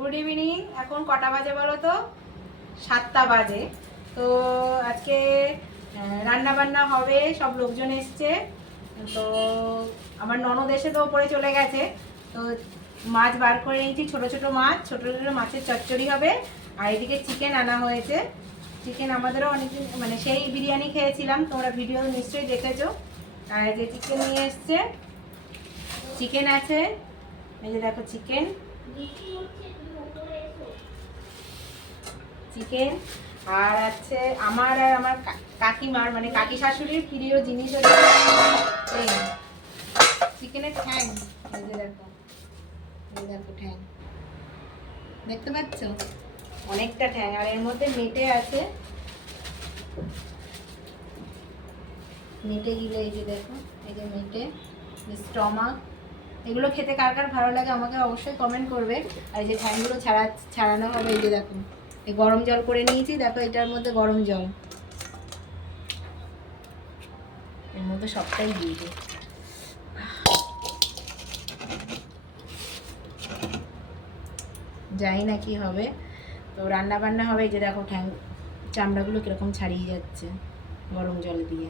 Good evening এখন কটা বাজে বলো তো? সাতটা বাজে। তো আজকে রান্না বান্না হবে, সব লোকজন এসছে। তো আমার ননদ এসে তো ওপরে চলে গেছে। তো মাছ বার করে নিয়েছি, ছোট ছোট মাছ, ছোট ছোট মাছের চচ্চড়ি হবে। আর এদিকে চিকেন আনা হয়েছে। চিকেন আমাদেরও অনেকদিন মানে সেই বিরিয়ানি খেয়েছিলাম। তোমরা ভিডিও নিশ্চয়ই দেখেছ। আর যে চিকেন নিয়ে এসছে। চিকেন আছে। এই যে দেখো চিকেন চিকেন আর আছে আমার আর আমার কাকিমার মানে কাকি শাশুড়ির প্রিয় জিনিস হচ্ছে চিকেনের ঠ্যাং। এই যে দেখো, এই দেখো ঠ্যাং। দেখতে পাচ্ছ? অনেকটা ঠ্যাং, আর এর মধ্যে মেটে আছে। মেটে গিলে, এই যে দেখো, এই যে মেটে। স্টমাক এগুলো খেতে কার কার ভালো লাগে আমাকে অবশ্যই কমেন্ট করবে। আর এই যে ঠ্যাংগুলো ছাড়া, ছাড়ানো হবে, এই যে দেখো। গরম জল করে নিয়েছি, দেখো এটার মধ্যে গরম জল। এর মধ্যে সবটাই দিয়ে দিই। জানি না কি হবে। তো রান্না বান্না হবে যে দেখো ঠ্যাং, চামড়াগুলো কীরকম ছাড়িয়ে যাচ্ছে গরম জল দিয়ে।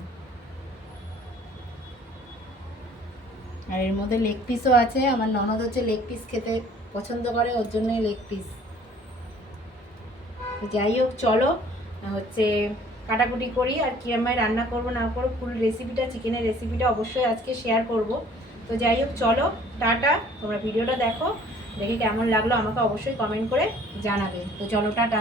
আর এর মধ্যে লেগ পিসও আছে, আমার ননদ হচ্ছে লেগ পিস খেতে পছন্দ করে, ওর জন্যই লেগ পিস যাই হোক, চলো, হচ্ছে কাটাকুটি করি আর কিরমায় রান্না করব না করব ফুল রেসিপিটা চিকেনের রেসিপিটা অবশ্যই আজকে শেয়ার করব। তো যাই হোক, চলো, টাটা, তোমরা ভিডিওটা দেখো, দেখে কেমন লাগল আমাকে অবশ্যই কমেন্ট করে জানাবে। তো চলো, টাটা।